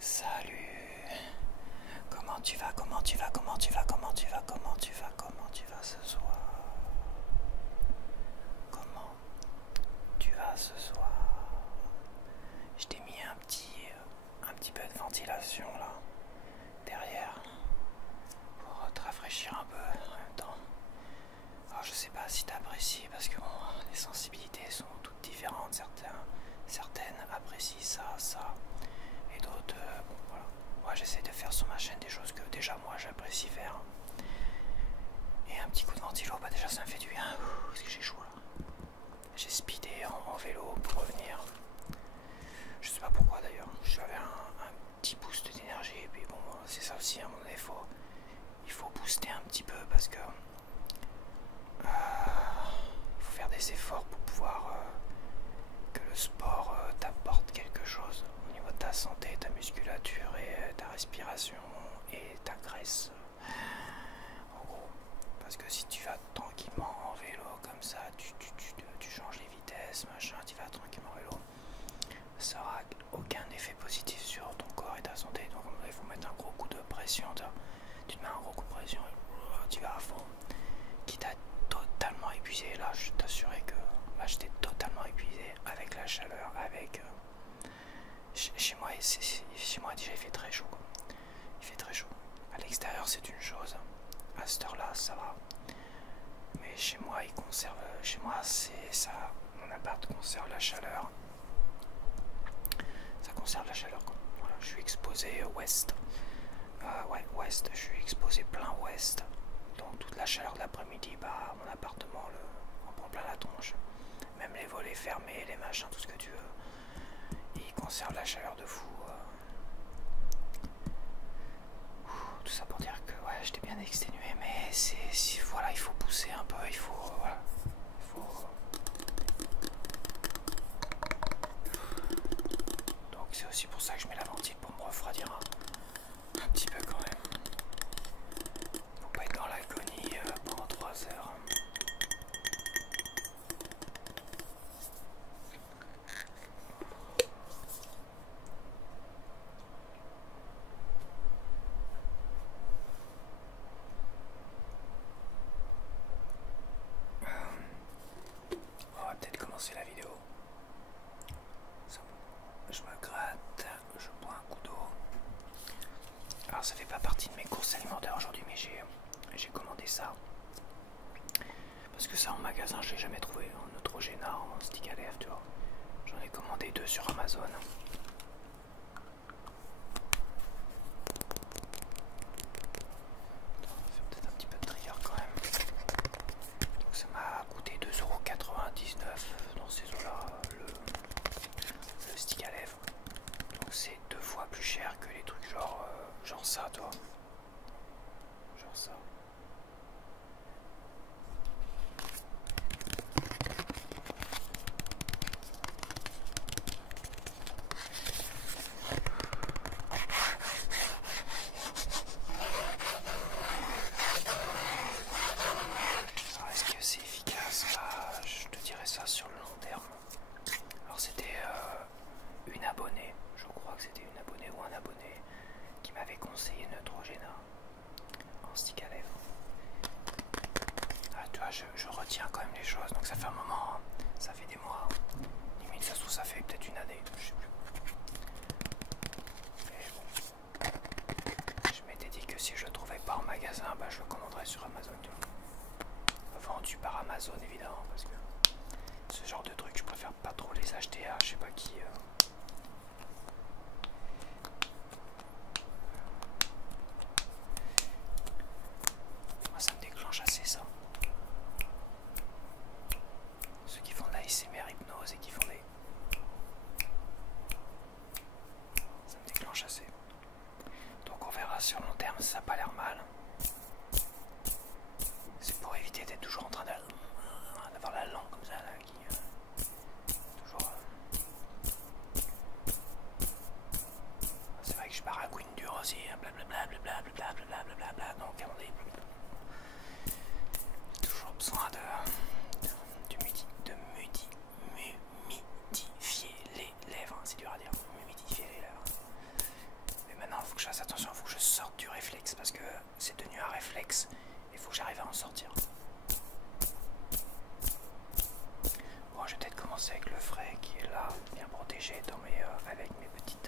Salut. Comment tu vas? Comment tu vas? Comment tu vas? Comment tu vas? Comment tu vas? Comment tu vas ce soir? Comment tu vas ce soir? Je t'ai mis un petit peu de ventilation là, derrière, pour te rafraîchir un peu en même temps. Alors je sais pas si t'apprécies parce que bon, les sensibilités sont toutes différentes. Certaines apprécient ça, et d'autres, bon voilà. Moi j'essaie de faire sur ma chaîne des choses que déjà moi j'apprécie faire. Et un petit coup de ventilo, bah déjà ça me fait du bien, parce que j'ai chaud là. J'ai speedé en vélo pour revenir. Je sais pas pourquoi d'ailleurs, j'avais un petit boost d'énergie, et puis bon, c'est ça aussi, à un moment donné, il faut booster un petit peu parce que il faut faire des efforts pour pouvoir que le sport t'apporte quelque chose au niveau de ta santé, ta musculature et ta respiration et ta graisse. En gros, parce que si tu vas tranquillement en vélo comme ça, tu changes les vitesses, machin, tu vas tranquillement en vélo, ça n'aura aucun effet positif sur ton corps et ta santé. Donc il faut mettre un gros coup de pression. Tu te mets un gros coup de pression et tu vas à fond. Quitte à totalement épuisé. Là, je t'assurais que là, j'étais totalement épuisé avec la chaleur, avec chez moi déjà il fait très chaud. Quoi. Il fait très chaud. À l'extérieur, c'est une chose. À cette heure-là, ça va. Mais chez moi, chez moi, c'est ça. Mon appart conserve la chaleur. Ça conserve la chaleur quoi. Voilà, je suis exposé ouest. Ouais, ouest, je suis exposé plein ouest. Donc toute la chaleur de l'après-midi, bah mon appartement en prend plein la tronche. Même les volets fermés, les machins, tout ce que tu veux. Il conserve la chaleur de fou. Tout ça pour dire que ouais, j'étais bien exténué, mais voilà, il faut pousser un peu, il faut voilà, il faut. Donc c'est aussi pour ça que je mets la ventile pour me refroidir un petit peu quand même. Faut pas être dans l'agonie pendant 3 heures. On va peut-être commencer la vidéo. Je me gratte, je bois un coup d'eau. Alors ça fait pas partie de mes courses alimentaires aujourd'hui, mais j'ai commandé ça. Parce que ça en magasin je l'ai jamais trouvé, en Neutrogena, en stick à lèvres, tu vois. J'en ai commandé 2 sur Amazon. Attends, on va faire peut-être un petit peu de trigger quand même. Donc ça m'a coûté 2,99 € dans ces eaux-là, le stick à lèvres. Donc c'est 2 fois plus cher que les trucs genre ça, toi. Genre ça. Alors est-ce que c'est efficace? Bah, je te dirais ça sur le long terme. Alors c'était une abonnée, je crois que c'était une abonnée ou un abonné qui m'avait conseillé Neutrogena en stick à lèvres. Ah, tu vois, je retiens quand même les choses, donc ça fait un moment, hein. Ça fait des mois, limite ça se trouve ça fait peut-être une année, je sais plus. Mais bon, je m'étais dit que si je le trouvais pas en magasin, bah je le commanderais sur Amazon, tu vois. Vendu par Amazon évidemment, parce que ce genre de trucs je préfère pas trop les acheter à je sais pas qui. Moi ça me déclenche assez ça. Ceux qui font de la ASMR hypnose et qui font des... Ça me déclenche assez. Donc on verra sur long terme, ça n'a pas l'air mal. C'est pour éviter d'être toujours en train végé dans avec mes petits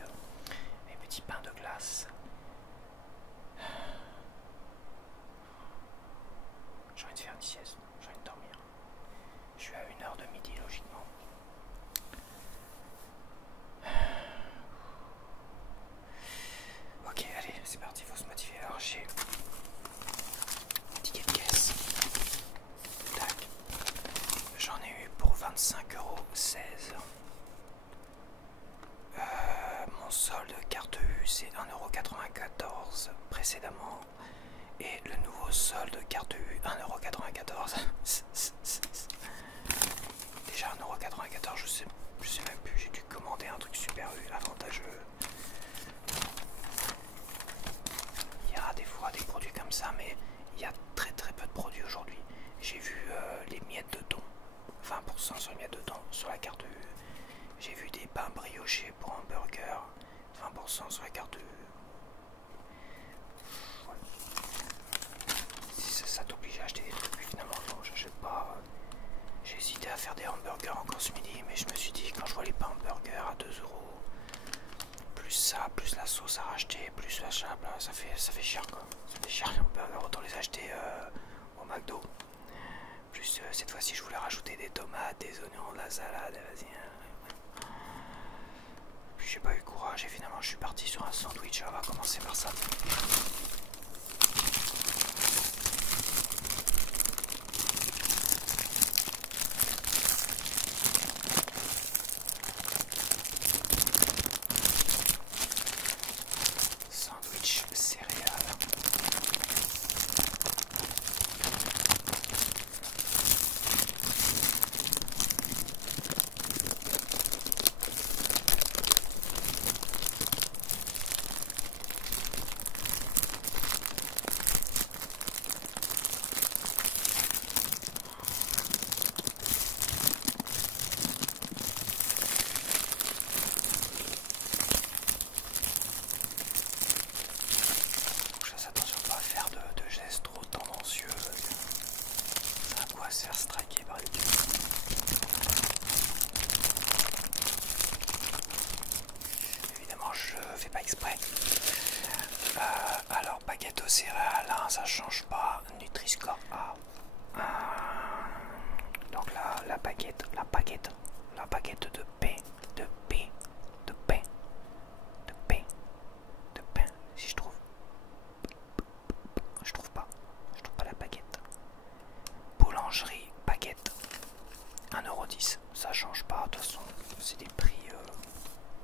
pains de glace. J'ai envie de faire une sieste, j'ai envie de dormir. Je suis à 1h de midi logiquement. Ok, allez, c'est parti, faut se motiver. Alors j'ai ticket de caisse. Tac. J'en ai eu pour 25,16 €. Mon solde carte U c'est 1,94 € précédemment. Et le nouveau solde carte U 1,94 €. Déjà 1,94 €, je sais même plus, j'ai dû commander un truc super avantageux. Il y a des fois des produits comme ça, mais il y a très peu de produits aujourd'hui. J'ai vu les miettes de thon, 20% sur les miettes de thon sur la carte U. J'ai vu des pains briochés pour un burger, 20% sur la carte U. Ça t'oblige à acheter des trucs, puis finalement non, j'achète pas. J'ai hésité à faire des hamburgers encore ce midi, mais je me suis dit quand je vois les pains hamburgers à 2 €, plus ça, plus la sauce à racheter, plus l'achat, ça fait cher quoi. Ça fait cher les hamburgers, autant les acheter au McDo. Plus cette fois-ci je voulais rajouter des tomates, des oignons, de la salade, vas-y. Puis j'ai pas eu courage et finalement je suis parti sur un sandwich, on va commencer par ça. Sandwich céréales. Attention pas à faire de gestes trop tendancieux, à quoi se faire striker par YouTube. Évidemment je fais pas exprès. Alors baguette aux céréales, hein, ça change pas. Nutri-Score A. Donc la baguette de pain, si je trouve pas la baguette. Boulangerie baguette 1,10 €, ça change pas, de toute façon c'est des prix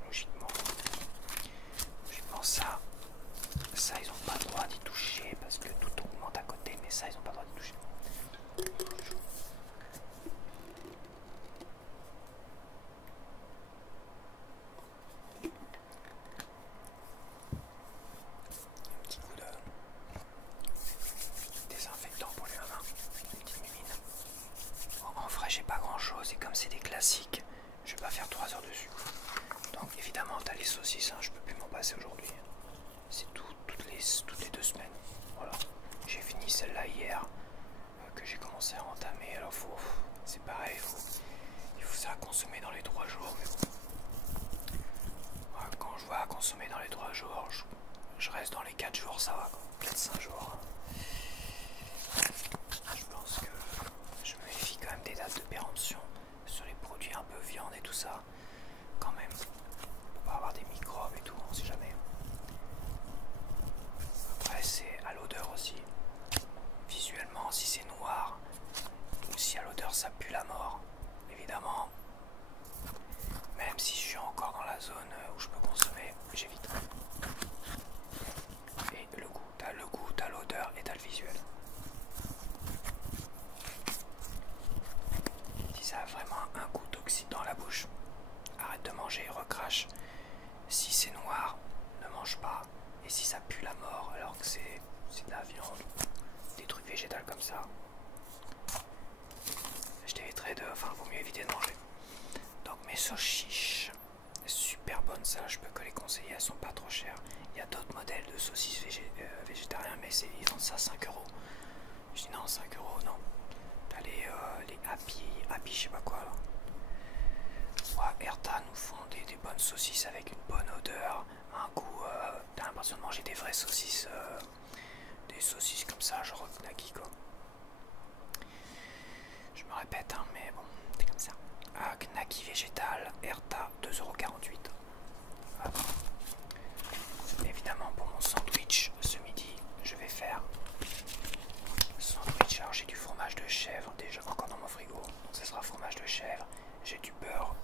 logiquement ça ils ont pas le droit d'y toucher parce que tout augmente à côté, mais ça ils ont pas le droit d'y toucher. Un petit coup de désinfectant pour les mains, une petite mimine. En vrai j'ai pas grand chose et comme c'est des classiques, je vais pas faire 3 heures dessus. Donc évidemment t'as les saucisses, hein, je peux plus m'en passer aujourd'hui. C'est toutes les 2 semaines. Voilà. J'ai fini celle-là hier que j'ai commencé à entamer. Alors c'est pareil, il faut ça consommer dans les 3 jours. Mais bon. Voilà, quand je vois à consommer dans les 3 jours, je reste dans les 4 jours, ça va quoi. 4-5 jours. Je pense que je me méfie quand même des dates de péremption sur les produits un peu viande et tout ça. Quand même. Pour pas avoir des microbes et tout, on sait jamais. Après c'est à l'odeur aussi. Visuellement, si c'est noir ou si à l'odeur ça pue la mort, évidemment, même si je suis encore dans la zone où je peux consommer, j'évite. Et le goût, t'as l'odeur et t'as le visuel. Si ça a vraiment un goût toxique dans la bouche, arrête de manger, recrache. Si c'est noir, ne mange pas. Et si ça pue la mort alors que c'est de la viande, des trucs végétales comme ça, je t'éviterai vaut mieux éviter de manger. Donc mes sauces chiches, super bonnes, ça je peux que les conseiller, elles sont pas trop chères. Il y a d'autres modèles de saucisses végétariens, mais ils vendent ça 5 €. Je dis non, 5 € non. T'as les happy je sais pas quoi là. Ouais, Erta nous font des des bonnes saucisses avec une bonne odeur, un goût, t'as l'impression de manger des vraies saucisses, des saucisses comme ça, genre Knacky quoi. Je me répète, hein, mais bon, c'est comme ça. Knacky végétal, Erta, 2,48 €. Voilà. Évidemment, pour mon sandwich ce midi, je vais faire sandwich. Alors, j'ai du fromage de chèvre déjà encore dans mon frigo, donc ça sera fromage de chèvre. J'ai du beurre,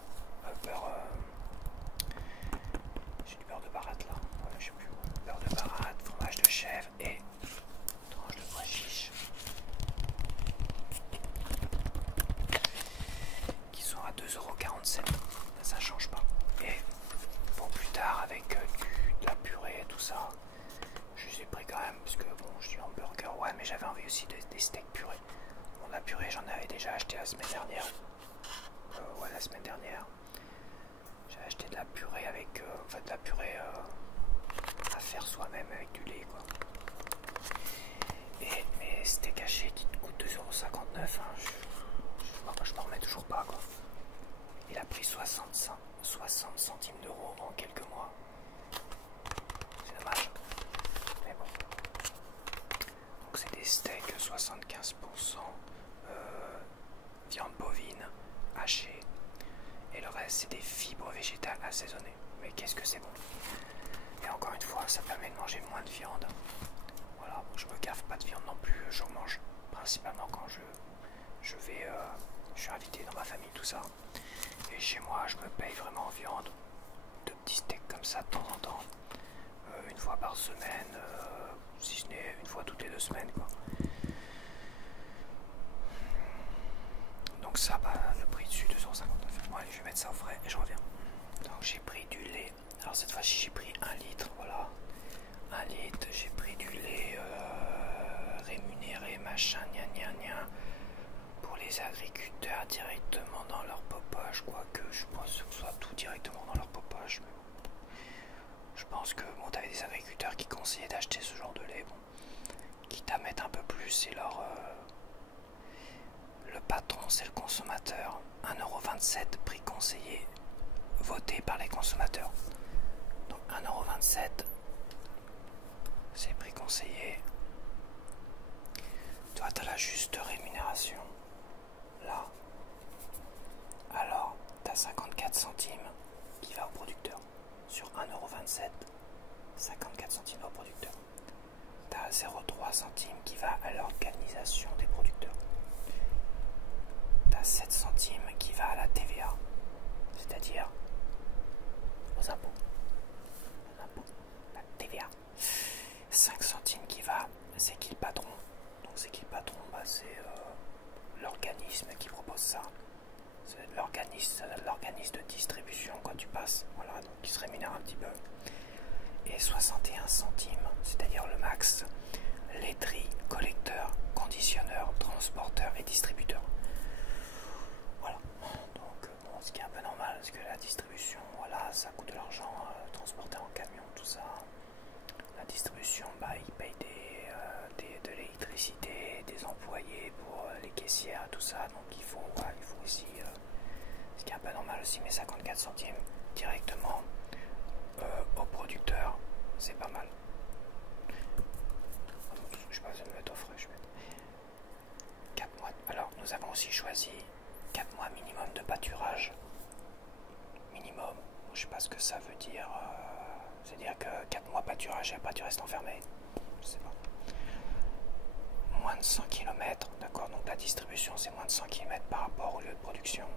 j'ai du beurre de baratte là, ouais, je sais plus, beurre de baratte, fromage de chèvre et tranche de pois chiche qui sont à 2,47 €. Ça change pas. Et pour plus tard, avec de la purée et tout ça, je les ai pris quand même parce que bon, je dis hamburger, ouais, mais j'avais envie aussi des steaks purée. Bon, la purée, j'en avais déjà acheté la semaine dernière. Ouais, la semaine dernière. J'ai acheté de la purée avec, enfin de la purée à faire soi-même avec du lait quoi. Et mes steaks hachés qui coûtent 2,59 €, hein, je m'en remets toujours pas quoi. Il a pris 60 centimes d'euros en quelques mois. C'est dommage. Mais bon. Donc c'est des steaks 75% viande bovine hachée. Et le reste c'est des fibres végétales assaisonnées. Mais qu'est-ce que c'est bon. Et encore une fois, ça permet de manger moins de viande. Voilà, bon, je me gaffe pas de viande non plus, j'en mange principalement quand je vais, je suis invité dans ma famille, tout ça. Et chez moi, je me paye vraiment en viande, de petits steaks comme ça de temps en temps, une fois par semaine, si ce n'est une fois toutes les 2 semaines quoi. Donc ça, bah, le prix dessus 2,59 €. Bon allez, je vais mettre ça au frais et je reviens. Donc j'ai pris du lait. Alors cette fois-ci j'ai pris 1 litre, voilà. 1 litre, j'ai pris du lait rémunéré, machin, gna gna gna, pour les agriculteurs directement dans leur popoche, quoique je pense que ce soit tout directement dans leur popoche. Mais bon. Je pense que bon, t'avais des agriculteurs qui conseillaient d'acheter ce genre de lait, bon, quitte à mettre un peu plus, c'est leur... le patron, c'est le consommateur. 1,27 €, prix conseillé, voté par les consommateurs. Donc 1,27 €, c'est prix conseillé. Toi, tu as la juste rémunération. Là. Alors, tu as 54 centimes qui va au producteur. Sur 1,27 €, 54 centimes au producteur. Tu as 0,3 centimes qui va à l'organisation des producteurs. Tu as 7 centimes qui va à la TVA, c'est-à-dire aux impôts. La TVA. 5 centimes qui va, c'est qui le patron. Donc c'est qui le patron, bah, c'est l'organisme qui propose ça. C'est l'organisme de distribution quand tu passes, voilà, donc qui se rémunère un petit peu. Et 61 centimes, c'est-à-dire le max, laiterie, collecteur, conditionneur, transporteur et distributeur. Voilà, donc bon, ce qui est un peu normal, parce que la distribution, voilà, ça coûte de l'argent, transporter en camion, tout ça. La distribution, bah, ils payent de l'électricité, des employés pour les caissières, tout ça, donc il faut aussi, ce qui est un peu normal aussi, mais 54 centimes directement au producteur, c'est pas mal. Je sais pas, ça me mettre au frais, je vais mettre 4 mois. Alors, nous avons aussi choisi 4 mois minimum de pâturage. Minimum, je sais pas ce que ça veut dire. C'est-à-dire que 4 mois pâturage et après tu restes enfermé. Je sais pas. Moins de 100 km, d'accord, donc la distribution c'est moins de 100 km par rapport au lieu de production.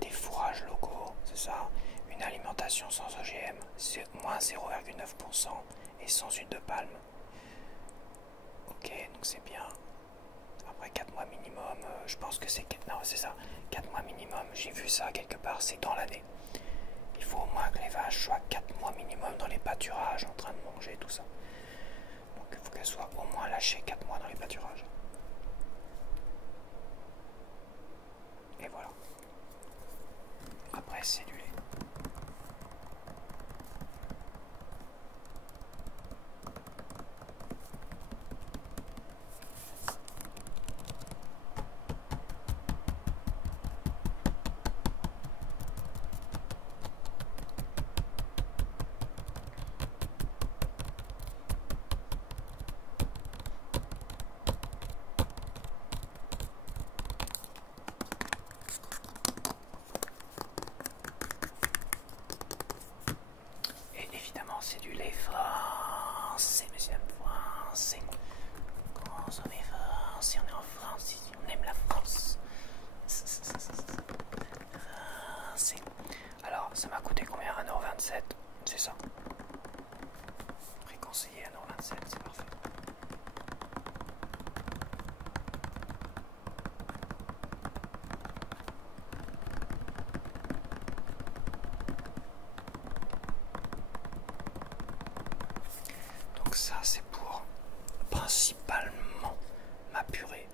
Des fourrages locaux, c'est ça. Une alimentation sans OGM, c'est moins 0,9% et sans huile de palme. Ok, donc c'est bien. Après 4 mois minimum, je pense que c'est... Non, c'est ça. 4 mois minimum, j'ai vu ça quelque part, c'est dans l'année. Il faut au moins que les vaches soient 4 mois minimum dans les pâturages, en train de manger, tout ça. Donc il faut qu'elles soient au moins lâchées 4 mois dans les pâturages. Et voilà. Après, c'est du lait. pincer. Alors ça m'a coûté combien? 1,27 €, c'est ça. Prix conseillé 1,27 €, c'est parfait. Donc ça c'est pour principalement ma purée.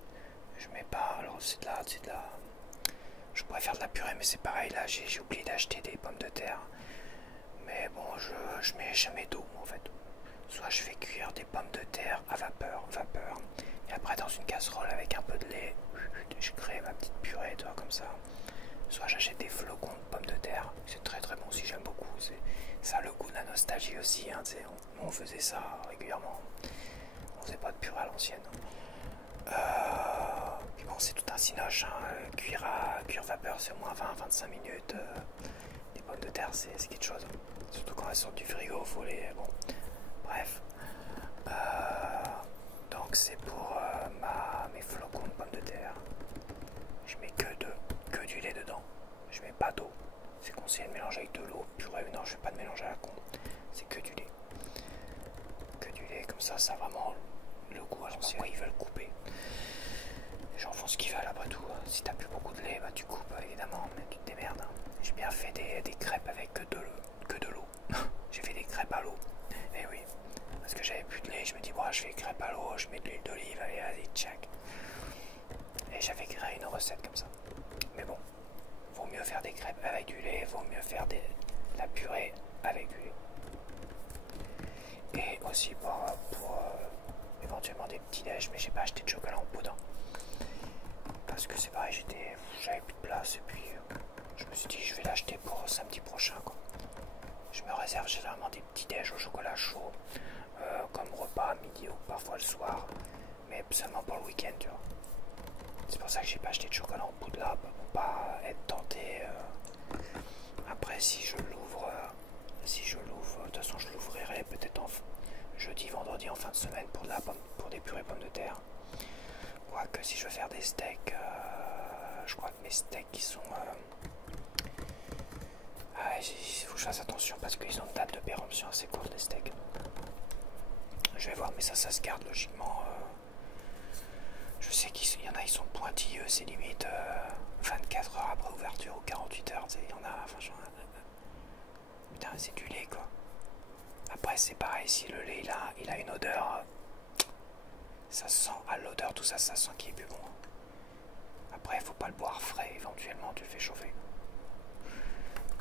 Je mets pas, alors c'est de la, je pourrais faire de la purée mais c'est pareil là, j'ai oublié d'acheter des pommes de terre. Mais bon, je mets jamais d'eau en fait. Soit je fais cuire des pommes de terre à vapeur, et après dans une casserole avec un peu de lait, je crée ma petite purée, tu vois, comme ça. Soit j'achète des flocons de pommes de terre, c'est très très bon aussi, j'aime beaucoup. Ça a le goût de la nostalgie aussi, hein, on faisait ça régulièrement. On faisait pas de purée à l'ancienne. Puis bon, c'est tout un cinoche, hein. Cuire vapeur, c'est au moins 20-25 minutes. Les pommes de terre, c'est quelque chose. Surtout quand elles sortent du frigo, faut les... Bon, bref. Donc c'est pour mes flocons de pommes de terre. Je mets que du lait dedans. Je mets pas d'eau. C'est conseillé de mélanger avec de l'eau. Purée, non, je fais pas de mélange à la con. C'est que du lait. Que du lait, comme ça a vraiment le goût à l'ancienne. Ils veulent couper. Les gens font ce qu'ils veulent après tout. Si t'as plus beaucoup de lait, bah tu coupes évidemment, mais tu te démerdes. J'ai bien fait des crêpes avec que de l'eau. J'ai fait des crêpes à l'eau. Et oui, parce que j'avais plus de lait, je me dis bon, je fais des crêpes à l'eau, je mets de l'huile d'olive, allez, vas-y, tchac. Et j'avais créé une recette comme ça. Mais bon, vaut mieux faire des crêpes avec du lait, vaut mieux faire la purée avec du lait. Et aussi pour éventuellement des petits déj, mais j'ai pas acheté de chocolat en poudre. Parce que c'est pareil, j'avais plus de place et puis je me suis dit je vais l'acheter pour samedi prochain quoi. Je me réserve généralement des petits déj au chocolat chaud comme repas à midi ou parfois le soir, mais seulement pour le week-end, tu vois. C'est pour ça que j'ai pas acheté de chocolat en poudre là, pour pas être tenté. Après si je l'ouvre, de toute façon je l'ouvrirai peut-être jeudi, vendredi en fin de semaine pour des purées pommes de terre. Quoique si je veux faire des steaks, je crois que mes steaks qui sont... il faut que je fasse attention parce qu'ils ont une date de péremption assez courte, les steaks. Je vais voir, mais ça se garde logiquement. Je sais qu'il y en a, ils sont pointilleux, c'est limite 24 heures après ouverture ou 48 heures. Il y en a, enfin, putain, c'est du lait quoi. Après, c'est pareil, si le lait il a une odeur, ça sent à l'odeur, tout ça, ça sent qu'il est plus bon. Après, il faut pas le boire frais, éventuellement, tu le fais chauffer.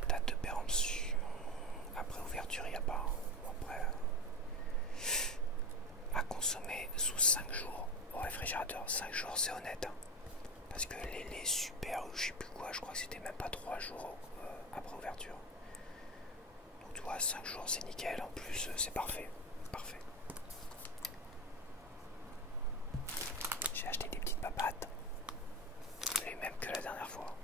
Date de péremption, après ouverture, il n'y a pas. Après, à consommer sous 5 jours au réfrigérateur. 5 jours, c'est honnête. Hein. Parce que les super, ou je sais plus quoi, je crois que c'était même pas 3 jours après ouverture. Donc tu vois, 5 jours, c'est nickel. En plus, c'est parfait. Parfait. J'ai acheté des petites papates. Les mêmes que la dernière fois.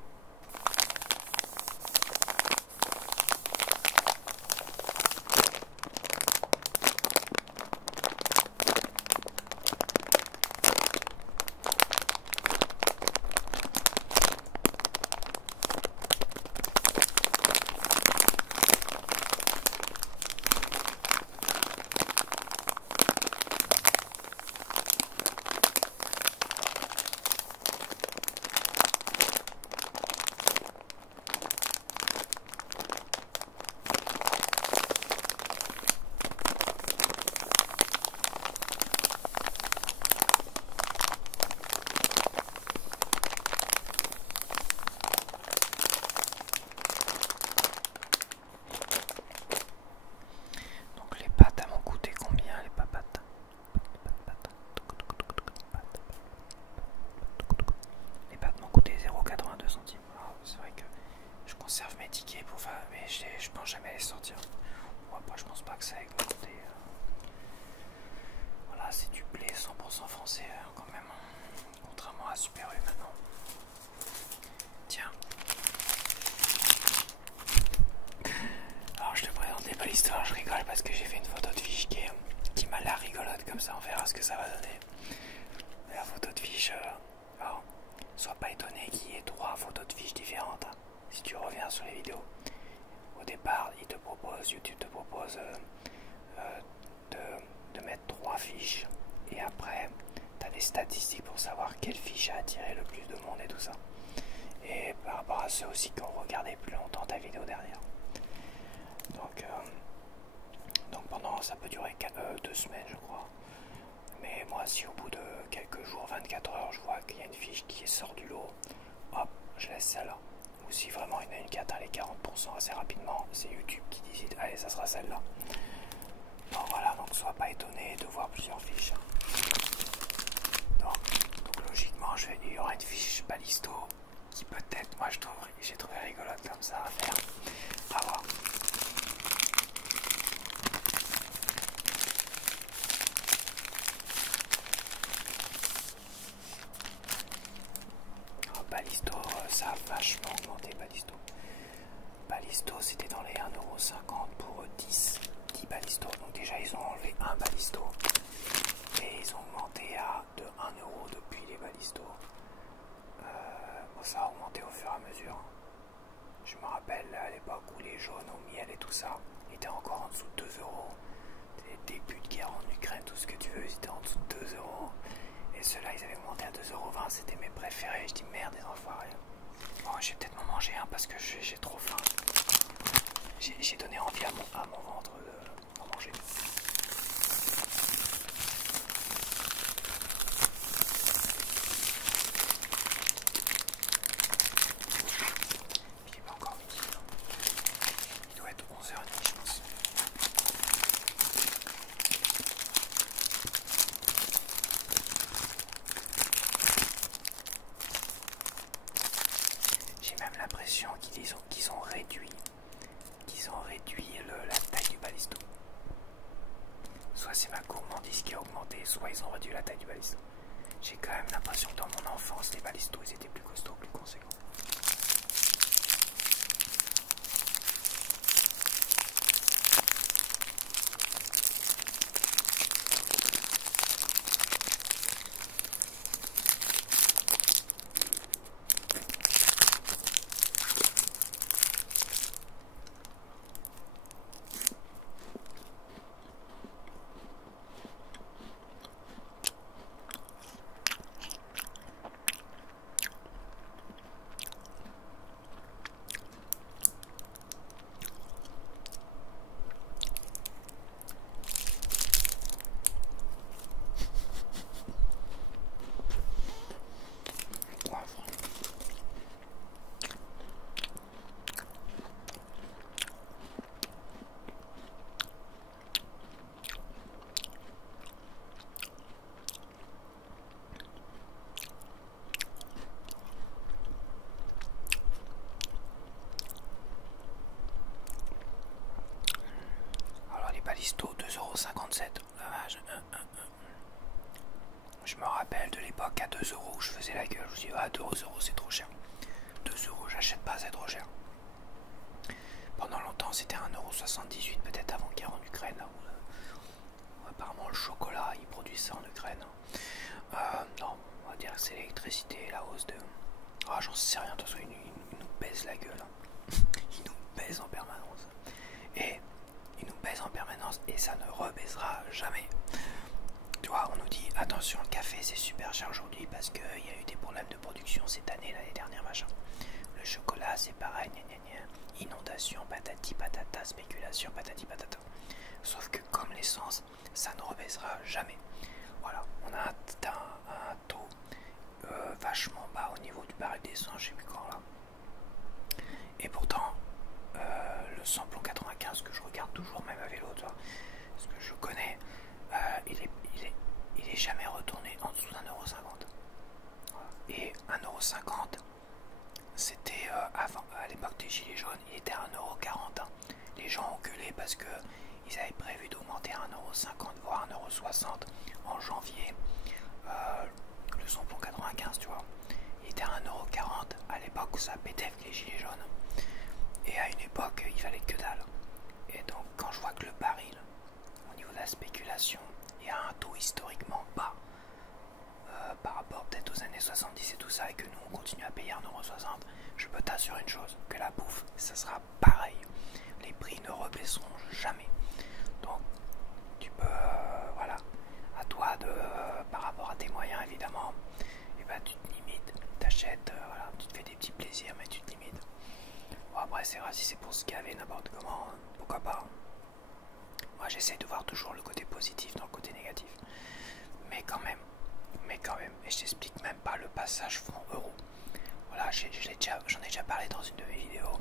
Sois pas étonné qu'il y ait 3 photos de fiches différentes. Si tu reviens bien sur les vidéos. Au départ, YouTube te propose de mettre 3 fiches et après, tu as des statistiques pour savoir quelle fiche a attiré le plus de monde et tout ça. Et par rapport à ceux aussi qui ont regardé plus longtemps ta vidéo derrière. Donc pendant, ça peut durer 2 semaines je crois. Mais moi si au bout de quelques jours, 24 heures, je vois qu'il y a une fiche qui sort du lot, hop, je laisse celle-là. Ou si vraiment il y en a une qui atteint les 40% assez rapidement, c'est YouTube qui décide, allez ça sera celle-là. Bon voilà, donc sois pas étonné de voir plusieurs fiches. Donc logiquement il y aura une fiche balisto qui peut-être, moi j'ai trouvé rigolote comme ça à faire. À voir. Balisto, ça a vachement augmenté Balisto. Balisto c'était dans les 1,50€ pour 10 balisto. Donc déjà ils ont enlevé un balisto et ils ont augmenté de 1€ depuis les balistos. Bon, ça a augmenté au fur et à mesure. Je me rappelle à l'époque où les jaunes au miel et tout ça étaient encore en dessous de 2€. Des débuts de guerre en Ukraine, tout ce que tu veux, ils étaient en dessous de 2€. Et ceux-là, ils avaient monté à 2,20€, c'était mes préférés. Je dis merde, des enfoirés. Bon, je vais peut-être m'en manger un parce que j'ai trop faim. J'ai donné envie à mon ventre d'en manger. Puis il est pas encore midi. Il doit être 11h30, je pense. J'ai même l'impression qu'ils ont réduit la taille du balisto. Soit c'est ma gourmandise qui a augmenté, soit ils ont réduit la taille du balisto. J'ai quand même l'impression que dans mon enfance, les balistos ils étaient plus costauds, plus conséquents. Balisto 2,57€. Je me rappelle de l'époque à 2€ où je faisais la gueule. Je me dis ah 2€ c'est trop cher. 2€ j'achète pas, c'est trop cher. Pendant longtemps c'était 1,78€ peut-être avant guerre en Ukraine. Apparemment le chocolat ils produisent ça en Ukraine. Non, on va dire que c'est l'électricité, la hausse de... Ah j'en sais rien, de toute façon ils nous baissent la gueule. Ils nous baissent en permanence. Et ils nous baissent en permanence et ça ne rebaissera jamais. Tu vois, on nous dit attention, le café c'est super cher aujourd'hui parce qu'il y a eu des problèmes de production cette année, l'année dernière, machin. Le chocolat c'est pareil, gna gna gna. Inondation, patati patata, spéculation, patati patata. Sauf que comme l'essence, ça ne rebaissera jamais. Voilà, on a un taux vachement bas au niveau du baril d'essence, je sais plus quand là. Et pourtant, le samplon 95 que je regarde toujours même à vélo, toi, parce que je connais, il est jamais retourné en dessous d'1,50€. Voilà. Et 1,50€, c'était avant, à l'époque des gilets jaunes, il était à 1,40€. Les gens ont gueulé parce que ils avaient prévu d'augmenter à 1,50€, voire 1,60€ en janvier. Le samplon 95, tu vois, il était à 1,40€ à l'époque où ça pétait avec les gilets jaunes. Et à une époque, il fallait que dalle. Et donc, quand je vois que le baril, au niveau de la spéculation, il y a un taux historiquement bas par rapport peut-être aux années 70 et tout ça, et que nous on continue à payer 1,60€, je peux t'assurer sur une chose, que la bouffe, ça sera pareil. Les prix ne rebaisseront jamais. Donc, tu peux, voilà, à toi de, par rapport à tes moyens évidemment, et ben tu te limites, t'achètes, voilà, tu te fais des petits plaisirs, mais tu te limites. Bon, après, c'est vrai, si c'est pour se gaver n'importe comment, pourquoi pas. Moi, j'essaie de voir toujours le côté positif dans le côté négatif. Mais quand même, et je t'explique même pas le passage franc-euro. Voilà, j'en ai déjà parlé dans une de mes vidéos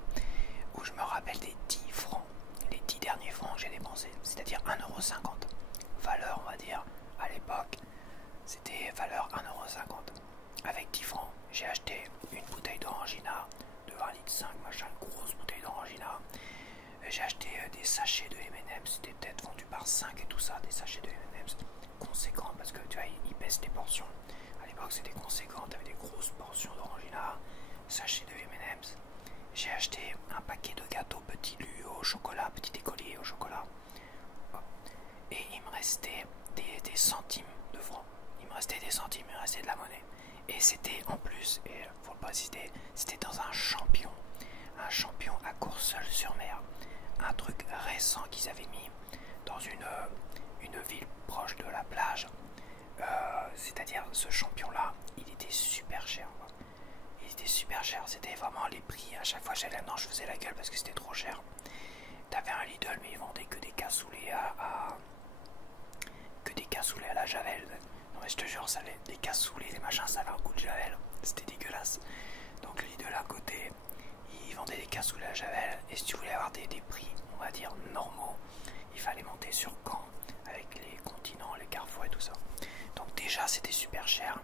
où je me rappelle des 10 francs, les 10 derniers francs que j'ai dépensés, c'est-à-dire 1,50 €. Valeur, on va dire, à l'époque, c'était valeur 1,50 €. Avec 10 francs, j'ai acheté une bouteille d'Orangina de 20 litres 5, machin, une grosse bouteille d'Orangina. J'ai acheté des sachets de M&M's, c'était peut-être vendu par 5 et tout ça, des sachets de M&M's conséquents parce que tu vois, ils baissent les portions. À l'époque, c'était conséquent, t'avais des grosses portions d'Orangina, sachets de M&M's. J'ai acheté un paquet de gâteaux petit lu au chocolat, petit écolier au chocolat. Et il me restait des centimes de francs. Il me restait des centimes, il me restait de la monnaie. Et c'était en plus, et faut le préciser, c'était dans un champion à Courseulles-sur-Mer. Un truc récent qu'ils avaient mis dans une ville proche de la plage. C'est-à-dire ce champion-là, il était super cher. Il était super cher, c'était vraiment les prix. À chaque fois j'allais, non, je faisais la gueule parce que c'était trop cher. T'avais un Lidl, mais ils vendaient que des cassoulets à la javel. Non mais je te jure, ça avait des cassoulets, des machins, ça avait un goût de javel. C'était dégueulasse. Donc le Lidl à côté, ils vendaient des cassoulets à la javel. Et si tu voulais avoir des prix, on va dire, normaux, il fallait monter sur Caen avec les continents, les carrefours et tout ça. Donc déjà c'était super cher.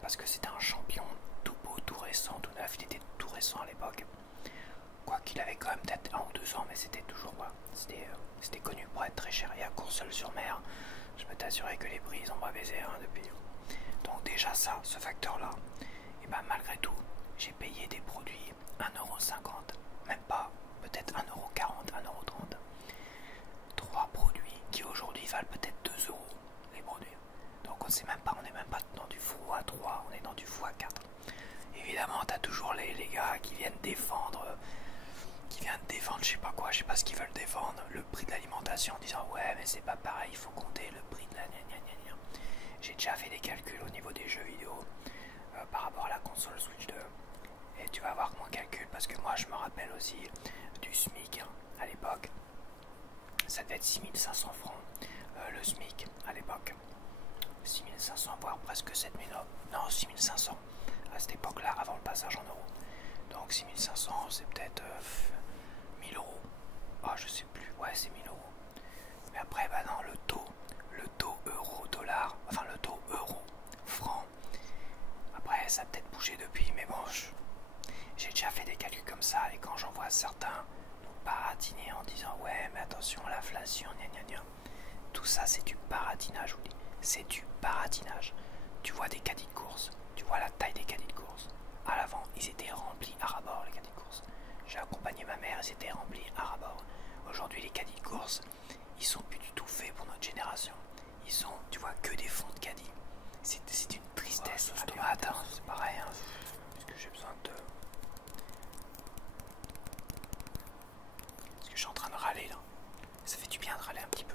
Parce que c'était un champion tout beau, tout récent, tout neuf. Il était tout récent à l'époque. Quoi qu'il avait quand même peut-être 1 ou 2 ans, mais c'était toujours, voilà, c'était connu pour être très cher. Et à Courseulles-sur-Mer, je peux t'assurer que les prix ils ont pas baisé depuis. Donc déjà ça, ce facteur-là, et ben malgré tout, j'ai payé des produits 1,50 €, même pas, peut-être 1,40 €, 1,30 €. 3 produits qui aujourd'hui valent peut-être 2 € les produits. Donc on n'est même pas dans du x3, on est dans du x4. Évidemment, t'as toujours les gars qui viennent défendre, je sais pas quoi, je sais pas ce qu'ils veulent défendre, le prix de l'alimentation en disant ouais mais c'est pas pareil, il faut compter le prix de la gna gna gna gna. J'ai déjà fait des calculs au niveau des jeux vidéo par rapport à la console Switch 2 et tu vas voir mon calcul parce que moi je me rappelle aussi du SMIC à l'époque. Ça devait être 6500 francs le SMIC à l'époque. 6500 voire presque 7000, non 6500 à cette époque-là avant le passage en euros. Donc 6500 c'est peut-être 1000 €. Ah je sais plus, ouais c'est 1000 €. Mais après bah non, le taux euro-dollar, enfin le taux euro-franc, après ça a peut-être bougé depuis, mais bon j'ai déjà fait des calculs comme ça et quand j'en vois certains baratiner en disant ouais mais attention l'inflation, gna gna gna, tout ça c'est du baratinage, je vous dis, c'est du baratinage. Tu vois des caddies de course, tu vois la taille des caddies de course. À l'avant, ils étaient remplis à ras-bord les caddies de course. J'ai accompagné ma mère, ils étaient remplis à ras-bord. Aujourd'hui, les caddies de course, ils sont plus du tout faits pour notre génération. Ils sont, tu vois, que des fonds de caddies. C'est une tristesse. Sauce tomate, hein, c'est pareil. Hein. Est-ce que j'ai besoin de... Est-ce que je suis en train de râler là? Ça fait du bien de râler un petit peu.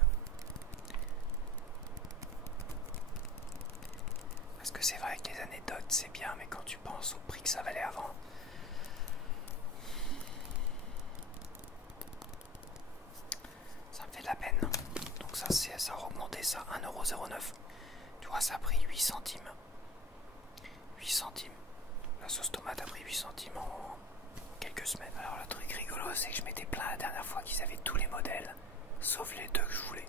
Parce que c'est vrai que les anecdotes c'est bien, mais quand tu penses au prix que ça valait avant, ça me fait de la peine. Donc ça a augmenté ça, 1,09 €. Tu vois, ça a pris 8 centimes. 8 centimes. La sauce tomate a pris 8 centimes en quelques semaines. Alors le truc rigolo, c'est que je m'étais plaint la dernière fois qu'ils avaient tous les modèles, sauf les 2 que je voulais.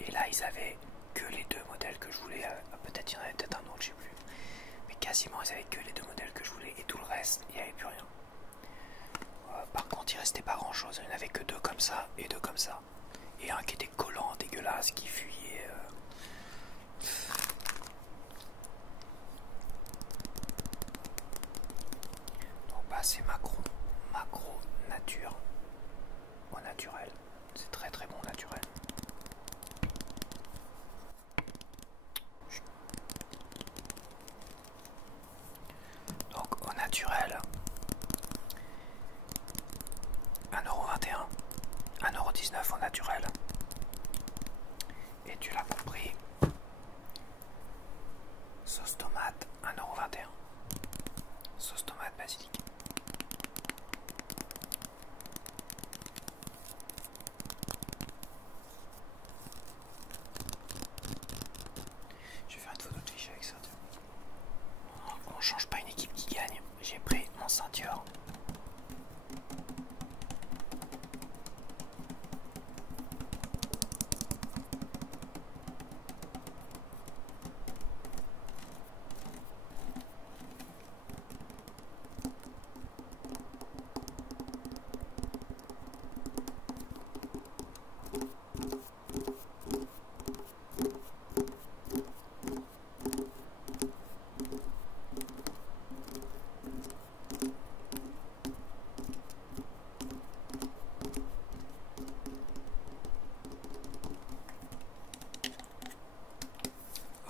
Et là, ils avaient que les 2 modèles que je voulais. Peut-être il y en avait peut-être un autre, je sais plus. Mais quasiment, ils avaient que les 2 modèles que je voulais. Et tout le reste, il n'y avait plus rien. Par contre, il restait pas grand-chose. Il n'y en avait que 2 comme ça et 2 comme ça. Et un qui était collant, dégueulasse, qui fuyait. Donc bah c'est macro nature au naturel. C'est très très bon naturel. Donc au naturel, 1,19€ au naturel. Et tu l'as compris, sauce tomate 1,21€. Sauce tomate basilic. Je vais faire une photo de fiche avec ça. On change pas une équipe qui gagne. J'ai pris mon ceinture.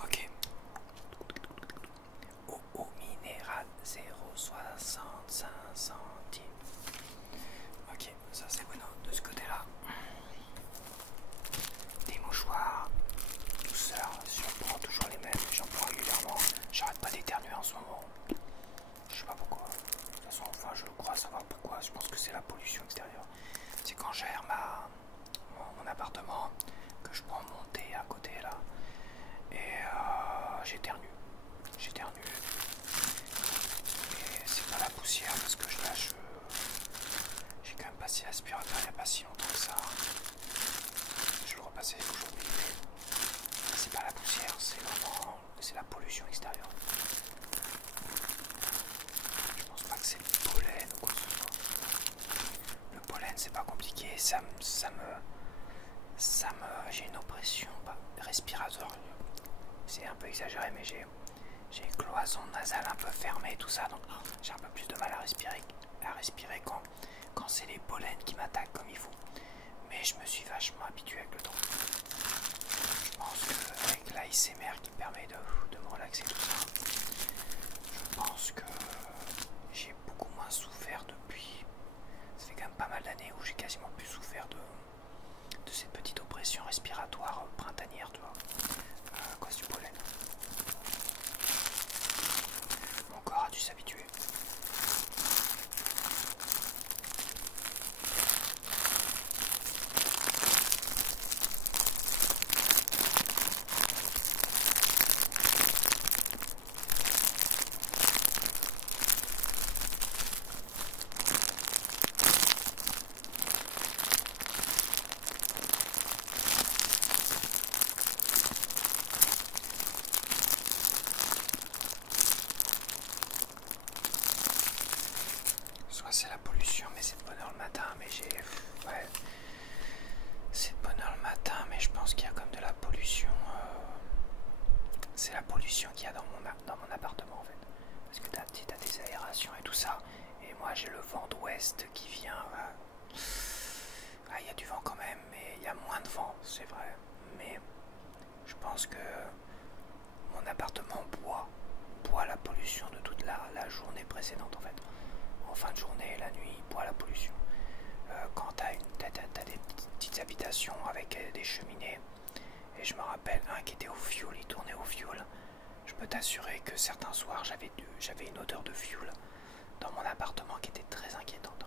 Ok. Eau minérale 0,65 centimes. Ok, ça c'est bon de ce côté-là. Des mouchoirs, douceur, j'en prends toujours les mêmes, j'en prends régulièrement. J'arrête pas d'éternuer en ce moment. Je sais pas pourquoi. De toute façon, enfin, je crois savoir pourquoi. Je pense que c'est la pollution extérieure. C'est quand j'aère mon appartement que je prends mon thé à côté là. Et j'éternue. J'éternue. Et c'est pas la poussière parce que là j'ai quand même passé l'aspirateur il n'y a pas si longtemps que ça. Je le repassais aujourd'hui. C'est pas la poussière, c'est vraiment la pollution extérieure. Je pense pas que c'est le pollen ou quoi que ce soit. Le pollen c'est pas compliqué, j'ai une oppression respiratoire. C'est un peu exagéré mais j'ai une cloison nasale un peu fermée et tout ça, donc j'ai un peu plus de mal à respirer quand c'est les pollens qui m'attaquent comme il faut. Mais je me suis vachement habitué avec le temps. Je pense qu'avec l'ASMR qui me permet de me relaxer tout ça, je pense que j'ai beaucoup moins souffert depuis. Ça fait quand même pas mal d'années où j'ai quasiment plus souffert de cette petite oppression respiratoire printanière, tu vois, à cause du pollen. Mon corps a dû s'habituer. Soit c'est la pollution, mais c'est de bonne heure le matin, mais ouais, c'est de bonne heure le matin, mais je pense qu'il y a comme de la pollution. C'est la pollution qu'il y a dans mon appartement en fait. Parce que t'as des aérations et tout ça. Et moi j'ai le vent d'ouest qui vient. Il y a du vent quand même, mais il y a moins de vent, c'est vrai. Mais je pense que mon appartement boit la pollution de toute la journée précédente en fait. En fin de journée, la nuit, il boit la pollution. Quand t'as des petites habitations avec des cheminées, et je me rappelle un qui était au fioul, il tournait au fioul, je peux t'assurer que certains soirs j'avais une odeur de fioul dans mon appartement qui était très inquiétante.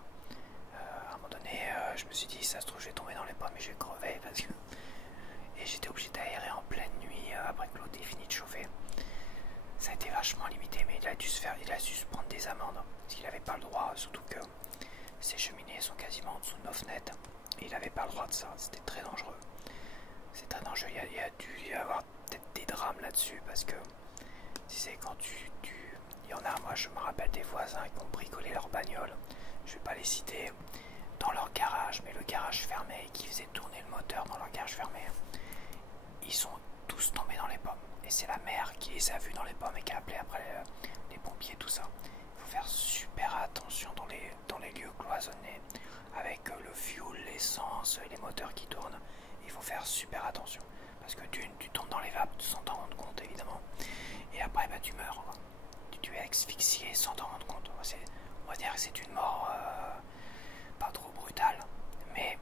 À un moment donné, je me suis dit, ça se trouve, je vais tomber dans les pommes et je vais crever parce que. Et j'étais obligé d'aérer en pleine nuit après que l'eau ait fini de chauffer. Ça a été vachement limité, mais il a dû se prendre des amendes parce qu'il n'avait pas le droit, surtout que ses cheminées sont quasiment en dessous de nos fenêtres et il n'avait pas le droit de ça. C'était très dangereux. C'est très dangereux. Il y a dû y avoir peut-être des drames là-dessus parce que tu sais, quand il y en a, moi je me rappelle des voisins qui ont bricolé leur bagnole, je vais pas les citer, dans leur garage, mais le garage fermé, qui faisait tourner le moteur dans leur garage fermé. Ils sont tous tombés dans les pommes. Et c'est la mère qui les a vus dans les pommes et qui a appelé après les pompiers, tout ça. Il faut faire super attention dans les lieux cloisonnés, avec le fuel, l'essence et les moteurs qui tournent. Il faut faire super attention. Parce que tu tombes dans les vapes sans t'en rendre compte, évidemment. Et après, tu meurs. Tu es asphyxié sans t'en rendre compte. On va dire que c'est une mort pas trop brutale, mais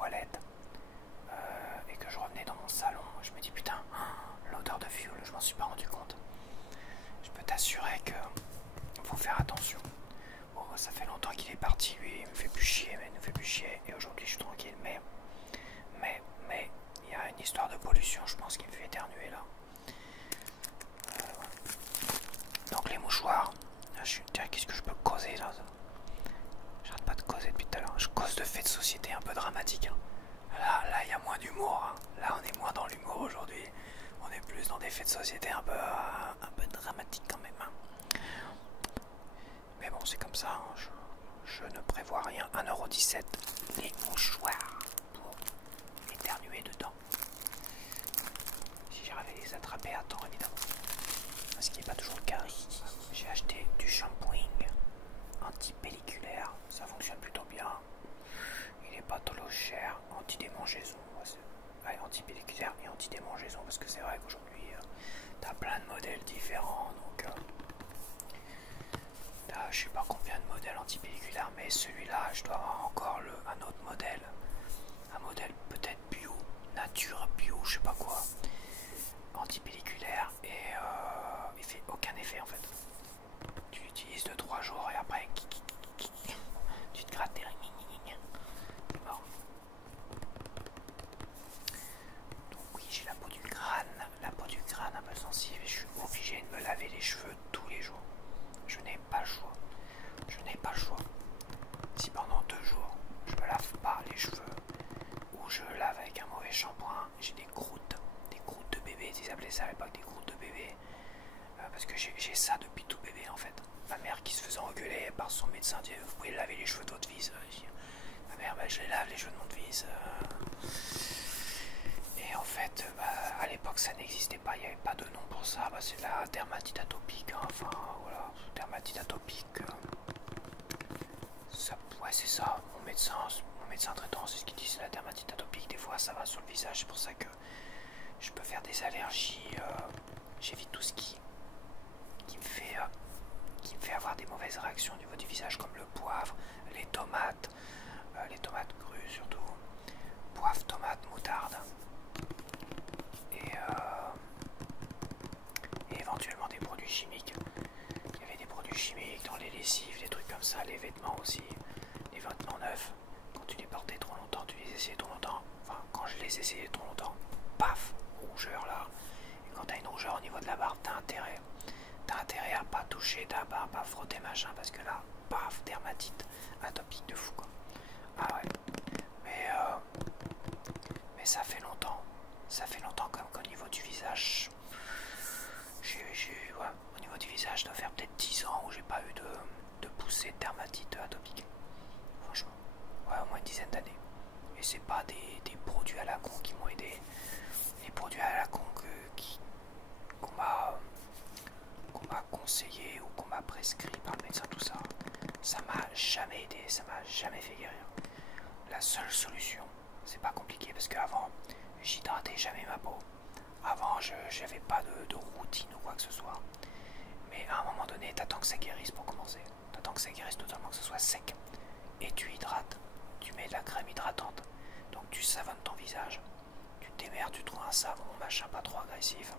toilettes et que je revenais dans mon salon, je me dis putain, l'odeur de fioul, je m'en suis pas rendu compte. Je peux t'assurer que faut faire attention. Bon, ça fait longtemps qu'il est parti, lui, il me fait plus chier, mais il nous fait plus chier, et aujourd'hui je suis tranquille, mais il y a une histoire de pollution, je pense, qui me fait éternuer là. Donc les mouchoirs, tiens, qu'est-ce que je peux causer là? J'arrête pas de causer depuis tout à l'heure, je cause de faits de société un peu dramatiques. Hein. Là, il y a moins d'humour, hein. Là on est moins dans l'humour aujourd'hui, on est plus dans des faits de société un peu dramatiques quand même. Hein. Mais bon, c'est comme ça, hein. Je ne prévois rien. 1,17 € les mouchoirs pour éternuer dedans. Si j'arrivais à les attraper à temps, évidemment. Ce qui n'est pas toujours le cas. J'ai acheté du shampoing anti-pelliculaire. Ça fonctionne plutôt bien. Il n'est pas trop cher. Anti-démangeaison. Ouais, anti-pelliculaire et anti-démangeaison. Parce que c'est vrai qu'aujourd'hui, tu as plein de modèles différents. Donc, je sais pas combien de modèles anti-pelliculaires, mais celui-là, je dois avoir encore un autre modèle. Un modèle peut-être bio, nature bio, je sais pas quoi. Anti-pelliculaire et il fait aucun effet en fait. Tu l'utilises 2-3 jours et après tu te grattes des mort. Donc oui, j'ai la peau du crâne un peu sensible et je suis obligé de me laver les cheveux tous les jours. Je n'ai pas le choix. Si pendant 2 jours je me lave pas les cheveux ou je lave avec un mauvais shampoing, j'ai des croûtes de bébé, ils appelaient ça à l'époque des croûtes de bébé, parce que j'ai ça depuis tout bébé en fait. Ma mère qui se faisait engueuler par son médecin disait vous pouvez laver les cheveux de votre fils. Ma mère, je les lave les cheveux de mon fils. Et en fait, à l'époque ça n'existait pas, il n'y avait pas de nom pour ça, c'est de la dermatite atopique, hein. Enfin voilà, dermatite atopique. Ouais, c'est ça, mon médecin traitant, c'est ce qu'il dit, c'est la dermatite atopique. Des fois ça va sur le visage, c'est pour ça que je peux faire des allergies. J'évite tout ce qui me fait avoir des mauvaises réactions au niveau du visage, comme le poivre, les tomates crues surtout, poivre, tomate, moutarde, et éventuellement des produits chimiques. Il y avait des produits chimiques dans les lessives, des trucs comme ça, les vêtements aussi, les vêtements neufs. Quand tu les portais trop longtemps, tu les essayais trop longtemps, enfin quand je les essayais trop longtemps, paf, rougeur là. Et quand t'as une rougeur au niveau de la barbe, t'as intérêt à pas toucher ta barbe, à frotter machin, parce que là, paf, dermatite atopique de fou quoi. Ah ouais, mais ça fait longtemps comme qu'au niveau du visage, ouais, au niveau du visage, ça doit faire peut-être 10 ans où j'ai pas eu de poussée de dermatite atopique. Franchement, ouais, au moins une dizaine d'années. Et c'est pas des produits à la con qui m'ont aidé. Les produits à la con qu'on m'a conseillé ou qu'on m'a prescrit par le médecin, tout ça, ça m'a jamais aidé, ça m'a jamais fait guérir. La seule solution, c'est pas compliqué parce qu'avant, j'hydratais jamais ma peau. Avant, j'avais pas de routine ou quoi que ce soit. Mais à un moment donné, t'attends que ça guérisse pour commencer. T'attends que ça guérisse totalement, que ce soit sec. Et tu hydrates. Tu mets de la crème hydratante. Donc tu savonnes ton visage. Tu te démerdes, tu trouves un savon, machin pas trop agressif.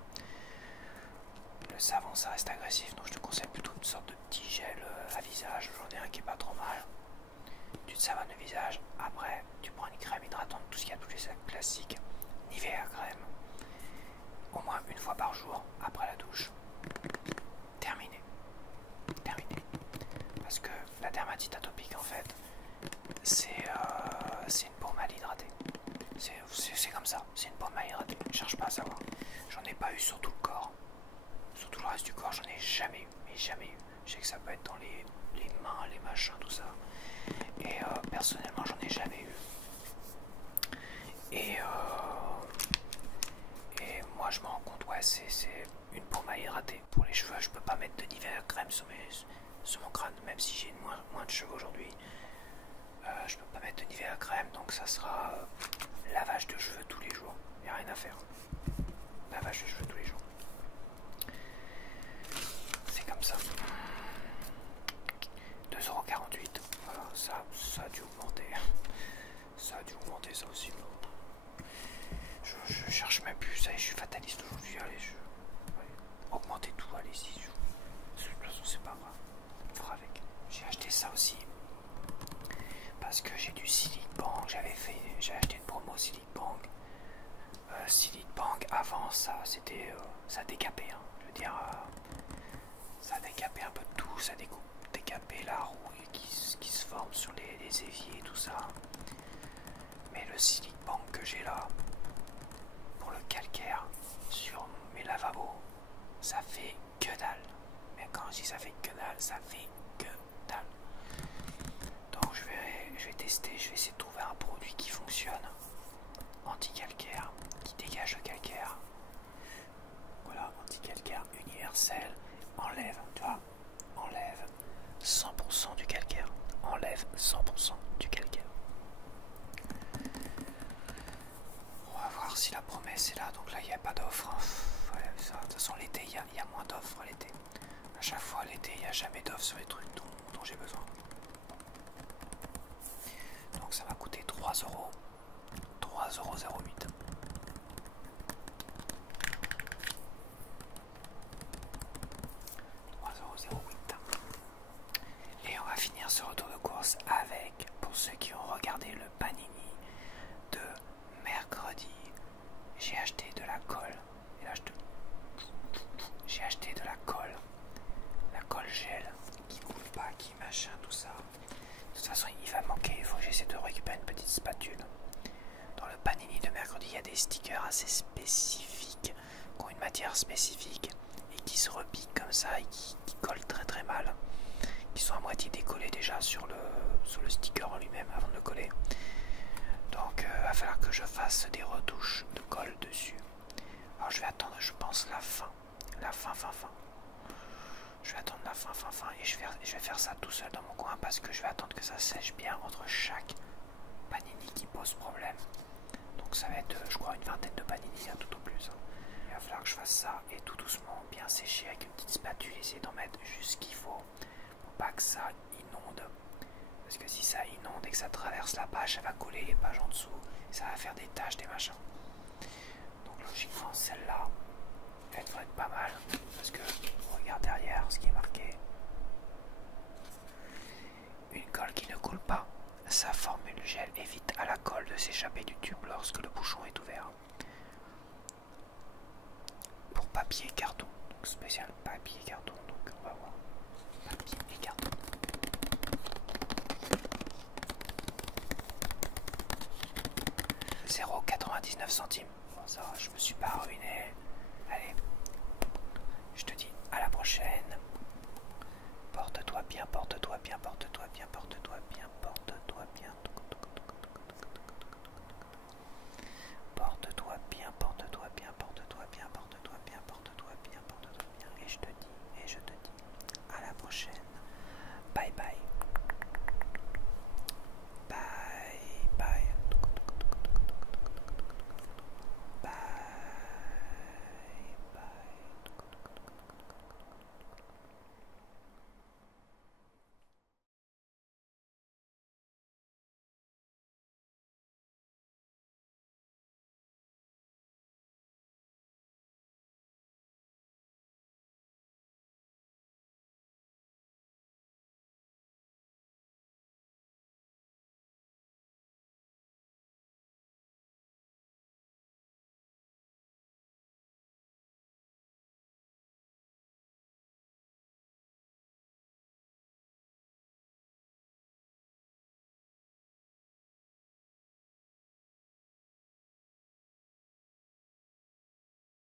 Le savon, ça reste agressif, donc je te conseille plutôt une sorte de petit gel à visage. J'en ai un qui est pas trop mal. Tu te savonnes le visage. Après, tu prends une crème hydratante, tout ce qu'il y a de plus classique. Nivea crème. Au moins une fois par jour, après la douche. Terminé. Parce que la dermatite atopique, en fait, c'est une peau mal hydratée. C'est comme ça, c'est une peau mal hydratée. Je cherche pas à savoir. J'en ai pas eu sur tout le corps. Sur tout le reste du corps, j'en ai jamais eu. Mais jamais eu. Je sais que ça peut être dans les mains, les machins, tout ça. Et personnellement, j'en ai jamais eu. Et moi, je me rends compte, ouais, c'est une peau mal hydratée. Pour les cheveux, je peux pas mettre de Nivea crème sur mon crâne, même si j'ai moins de cheveux aujourd'hui. Je peux pas mettre de Nivea crème, donc ça sera lavage de cheveux tous les jours. Il n'y a rien à faire. Lavage de cheveux tous les jours. C'est comme ça. 2,48 €. Voilà, ça a dû augmenter. Ça a dû augmenter augmenter ça aussi. Je cherche même plus, ça y est, je suis fataliste aujourd'hui. Allez, augmenter tout, allez-y. De toute façon, c'est pas grave. On fera avec. J'ai acheté ça aussi parce que j'ai du Silic Bank. J'ai acheté une promo Silic Bank. Silic Bank avant ça, c'était ça décapait. Hein. Je veux dire, ça décapait un peu de tout. Ça décapait la roue qui se forme sur les éviers et tout ça. Mais le Silic Bank que j'ai là pour le calcaire sur mes lavabos, ça fait que dalle. Mais quand je dis ça fait que dalle, ça fait que dalle. Donc je vais tester, je vais essayer de trouver un produit qui fonctionne, anti-calcaire, qui dégage le calcaire. Voilà, anti-calcaire universel, enlève, tu vois, enlève 100% du calcaire, enlève 100% du calcaire. On va voir si la promesse est là, donc là il n'y a pas d'offre. Hein. Ouais, de toute façon l'été il y a moins d'offres l'été. À chaque fois l'été il n'y a jamais d'offres sur les trucs dont j'ai besoin. Donc ça m'a coûté 3€, 3,08€. Et on va finir ce retour de course avec, pour ceux qui ont regardé le Panini de mercredi, j'ai acheté de la colle. Et là j'ai acheté de la colle gel, qui coule pas, qui machin, tout ça. De toute façon il va manquer, il faut que j'essaie de récupérer une petite spatule. Dans le Panini de mercredi, il y a des stickers assez spécifiques, qui ont une matière spécifique et qui se repiquent comme ça et qui collent très très mal, qui sont à moitié décollés déjà sur le sticker en lui-même avant de le coller. Donc il va falloir que je fasse des retouches de colle dessus. Alors je vais attendre, je pense, la fin. Je vais attendre la fin et je vais faire ça tout seul dans mon coin parce que je vais attendre que ça sèche bien entre chaque Panini qui pose problème. Donc ça va être, je crois, une vingtaine de Panini, hein, tout au plus. Il va falloir que je fasse ça et tout doucement, bien sécher avec une petite spatule, essayer d'en mettre juste ce qu'il faut pour pas que ça inonde. Parce que si ça inonde et que ça traverse la page, ça va coller les pages en dessous et ça va faire des taches, des machins. Donc logiquement celle-là, elle devrait être pas mal parce que regarde derrière ce qui est marqué. Une colle qui ne coule pas. Sa formule gel évite à la colle de s'échapper du tube lorsque le bouchon est ouvert. Pour papier et carton, donc spécial papier et carton, donc on va voir. Papier et carton. 0,99 €. Bon ça va, je me suis pas ruiné. Allez, je te dis à la prochaine. Porte-toi bien, porte-toi bien, porte-toi bien, porte-toi bien, porte-toi bien.